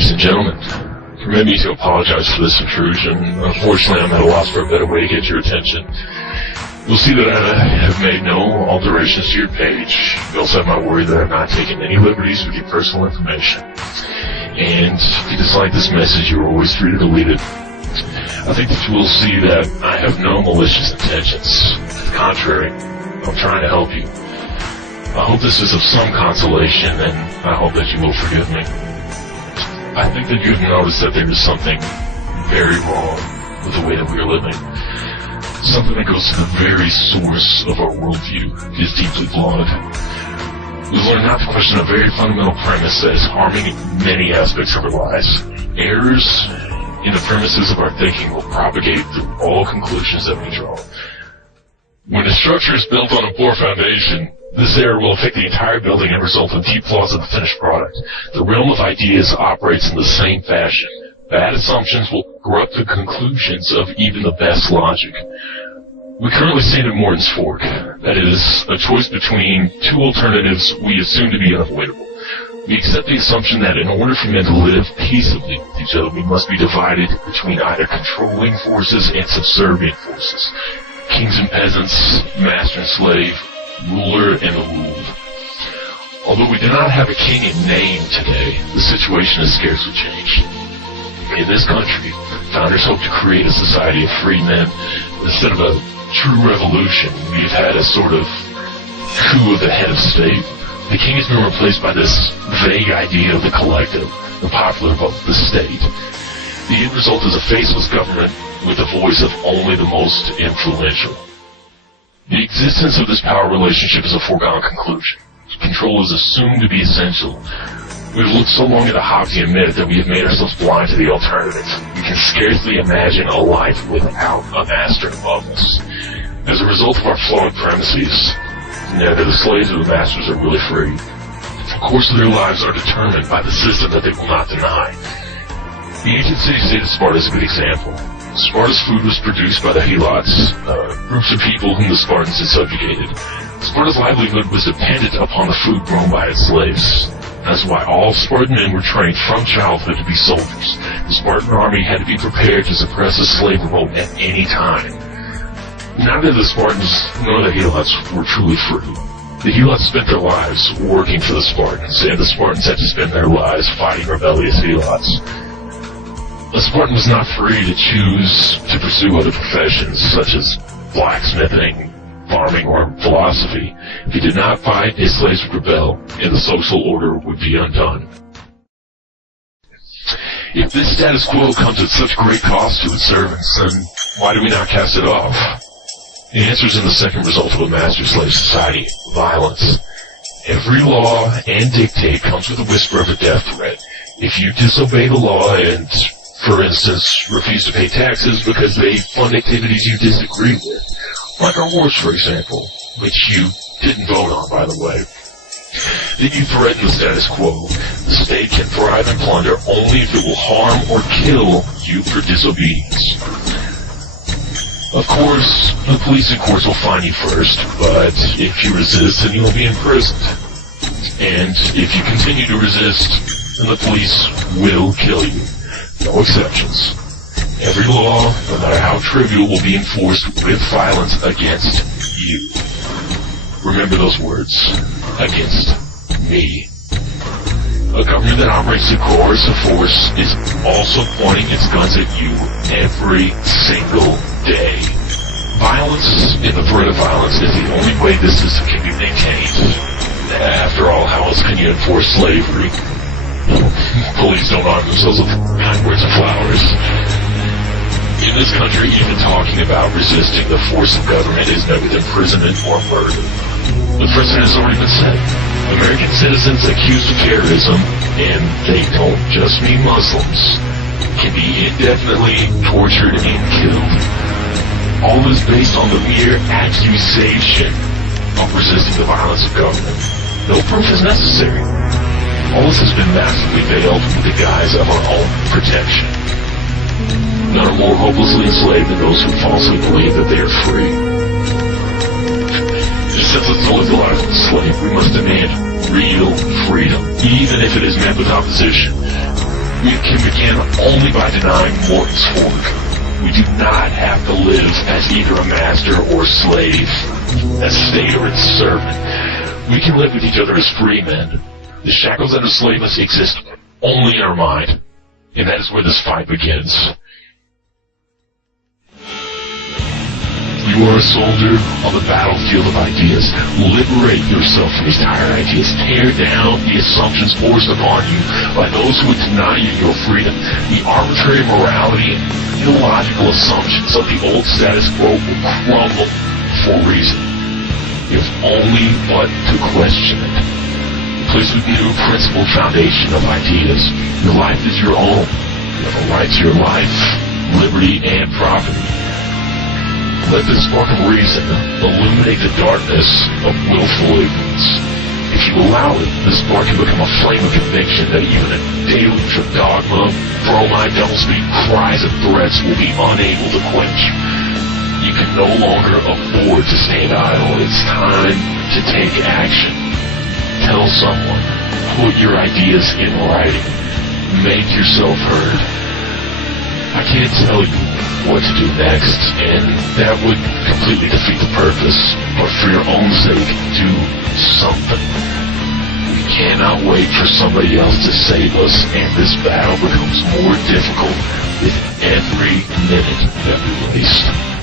ladies and gentlemen. Permit me to apologize for this intrusion. Unfortunately, I'm at a loss for a better way to get your attention. You'll see that I have made no alterations to your page. You also have my worry that I've not taken any liberties with your personal information. And if you dislike this message, you're always free to delete it. I think that you will see that I have no malicious intentions. To the contrary, I'm trying to help you. I hope this is of some consolation, and I hope that you will forgive me. I think that you've noticed that there is something very wrong with the way that we are living. Something that goes to the very source of our worldview is deeply flawed. We've learned not to question a very fundamental premise that is harming many aspects of our lives. Errors in the premises of our thinking will propagate through all conclusions that we draw. When a structure is built on a poor foundation, this error will affect the entire building and result in deep flaws in the finished product. The realm of ideas operates in the same fashion. Bad assumptions will corrupt the conclusions of even the best logic. We currently stand at Morton's Fork. That is, a choice between two alternatives we assume to be unavoidable. We accept the assumption that in order for men to live peaceably with each other, we must be divided between either controlling forces and subservient forces. Kings and peasants, master and slave, ruler and the ruled. Although we do not have a king in name today, the situation has scarcely changed. In this country, founders hoped to create a society of free men. Instead of a true revolution, we've had a sort of coup of the head of state. The king has been replaced by this vague idea of the collective, the popular vote, the state. The end result is a faceless government with the voice of only the most influential. The existence of this power relationship is a foregone conclusion. Control is assumed to be essential. We have looked so long at a Hobbesian myth that we have made ourselves blind to the alternative. We can scarcely imagine a life without a master above us. As a result of our flawed premises, neither the slaves or the masters are really free. The course of their lives are determined by the system that they will not deny. The ancient city-state of Sparta is a good example. Sparta's food was produced by the Helots, groups of people whom the Spartans had subjugated. Sparta's livelihood was dependent upon the food grown by its slaves. That's why all Spartan men were trained from childhood to be soldiers. The Spartan army had to be prepared to suppress a slave revolt at any time. Neither the Spartans nor the Helots were truly free. The Helots spent their lives working for the Spartans, and the Spartans had to spend their lives fighting rebellious Helots. A Spartan was not free to choose to pursue other professions, such as blacksmithing, farming, or philosophy. If he did not fight, his slaves would rebel, and the social order would be undone. If this status quo comes at such great cost to its servants, then why do we not cast it off? The answer is in the second result of a master-slave society, violence. Every law and dictate comes with a whisper of a death threat. If you disobey the law and, for instance, refuse to pay taxes because they fund activities you disagree with, like our wars, for example, which you didn't vote on, by the way, then you threaten the status quo. The state can thrive and plunder only if it will harm or kill you for disobedience. Of course, the police and courts will find you first, but if you resist, then you'll be imprisoned. And if you continue to resist, then the police will kill you. No exceptions. Every law, no matter how trivial, will be enforced with violence against you. Remember those words. Against me. A government that operates through coercive force is also pointing its guns at you every single day. Violence and the threat of violence is the only way this system can be maintained. After all, how else can you enforce slavery? Police don't arm themselves with kind words and flowers. In this country, even talking about resisting the force of government is met with imprisonment or murder. The precedent has already been set. American citizens accused of terrorism, and they don't just mean Muslims, can be indefinitely tortured and killed. All is based on the mere accusation of resisting the violence of government. No proof is necessary. All this has been massively veiled with the guise of our own protection. None are more hopelessly enslaved than those who falsely believe that they are free. Since it's to live the life of a slave, we must demand real freedom, even if it is met with opposition. We can begin only by denying Morton's fork. We do not have to live as either a master or a slave, a slave or its servant. We can live with each other as free men. The shackles that enslave us exist only in our mind, and that is where this fight begins. You are a soldier on the battlefield of ideas. Liberate yourself from these tired ideas. Tear down the assumptions forced upon you by those who would deny you your freedom. The arbitrary morality and illogical assumptions of the old status quo will crumble for a reason. If only but to question it. Replace with new principled foundation of ideas. Your life is your own. You have a right to your life, liberty, and property. Let the spark of reason illuminate the darkness of willful ignorance. If you allow it, the spark can become a flame of conviction that even a deluge of dogma, bromide, doublespeak, cries, and threats will be unable to quench. You can no longer afford to stand idle. It's time to take action. Tell someone. Put your ideas in writing. Make yourself heard. I can't tell you what to do next, and that would completely defeat the purpose, but for your own sake, do something. We cannot wait for somebody else to save us, and this battle becomes more difficult with every minute that we waste.